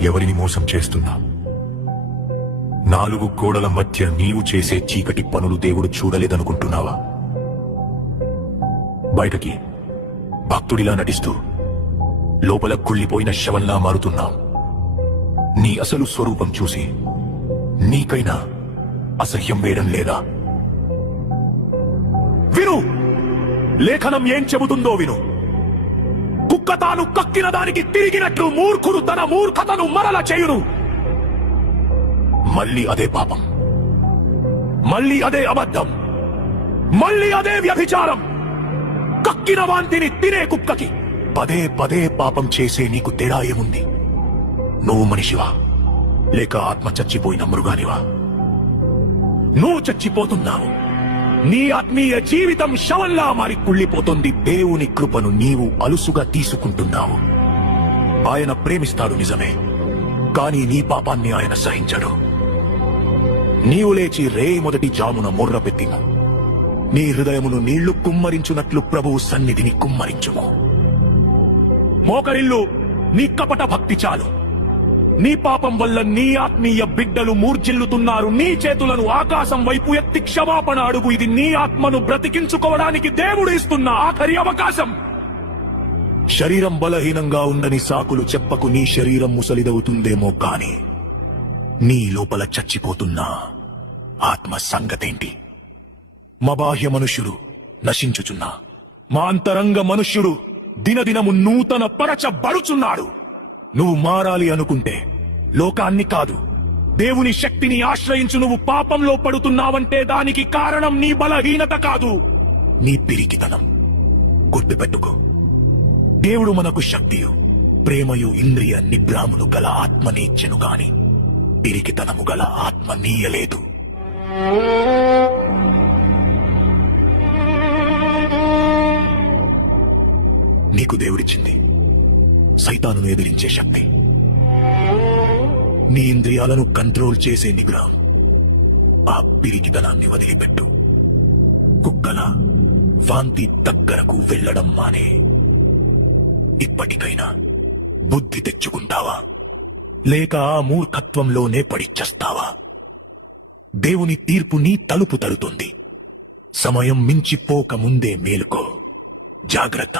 ఎవరిని మోసం చేస్తున్నా? నాలుగు గోడల మధ్య నీవు చేసే చీకటి పనులు దేవుడు చూడలేదనుకుంటున్నావా? బయటకి భక్తుడిలా నటిస్తూ లోపల కుళ్ళిపోయిన శవంలా మారుతున్నావు. నీ అసలు స్వరూపం చూసి నీకైనా అసహ్యం వేయడం లేదా? విను, లేఖనం ఏం చెబుతుందో విను. కుక్క తాను కక్కిన దానికి తిరిగినట్లు మూర్ఖుడు తన మూర్ఖతను మరల చేయును. మళ్ళీ అదే పాపం, మళ్ళీ అదే అబద్ధం, మళ్ళీ అదే వ్యభిచారం. కక్కిన వాంతిని తినే కుక్కకి పదే పదే పాపం చేసే నీకు తేడా ఏముంది? నువ్వు మనిషివా లేక ఆత్మ చచ్చిపోయిన మృగానివా? నువ్వు చచ్చిపోతున్నావు. నీ ఆత్మీయ జీవితం శవంలా మారి కుళ్ళిపోతుంది. దేవుని కృపను నీవు అలుసుగా తీసుకుంటున్నావు. ఆయన ప్రేమిస్తాడు నిజమే, కానీ నీ పాపాన్ని ఆయన సహించడు. నీవు లేచి మొదటి జామున మొర్రపెత్తిము. నీ హృదయమును నీళ్లు కుమ్మరించునట్లు ప్రభువు సన్నిధిని కుమ్మరించుము. మోకరిల్లు, నీ కపట భక్తి చాలు. నీ పాపం వల్ల నీ ఆత్మీయ బిడ్డలు మూర్జిల్లుతున్నారు. నీ చేతులను ఆకాశం వైపు ఎత్తి క్షమాపణ అడుగు. ఇది నీ ఆత్మను బ్రతికించుకోవడానికి దేవుడు ఇస్తున్న ఆఖరి అవకాశం. శరీరం బలహీనంగా ఉందని సాకులు చెప్పకు. నీ శరీరం ముసలిదవుతుందేమో కాని నీ లోపల చచ్చిపోతున్న ఆత్మ సంగతేంటి? మా బాహ్య మనుష్యుడు నశించుచున్నా, మా అంతరంగ మనుష్యుడు దినదినము నూతన పరచబడుచున్నాడు. నువ్వు మారాలి అనుకుంటే లోకాన్ని కాదు, దేవుని శక్తిని ఆశ్రయించు. నువ్వు పాపంలో పడుతున్నావంటే దానికి కారణం నీ బలహీనత కాదు, నీ పిరికితనం. గుర్తుపెట్టుకో, దేవుడు మనకు శక్తియు ప్రేమయు ఇంద్రియ నిగ్రహములు గల ఆత్మనిచ్చెను గాని పిరికితనము గల ఆత్మ నీయలేదు. నీకు దేవుడిచ్చింది సైతానును ఎదిరించే శక్తి, నీ ఇంద్రియాలను కంట్రోల్ చేసే నిగ్రహం. ఆ పిరికితనాన్ని వదిలిపెట్టు. కుక్కల వాంతి దగ్గరకు వెళ్లడం మానే. ఇప్పటికైనా బుద్ధి తెచ్చుకుంటావా లేక ఆ మూర్ఖత్వంలోనే పడిచ్చస్తావా? దేవుని తీర్పు నీ తలుపు తడుతుంది. సమయం మించిపోక ముందే మేలుకో. జాగ్రత్త.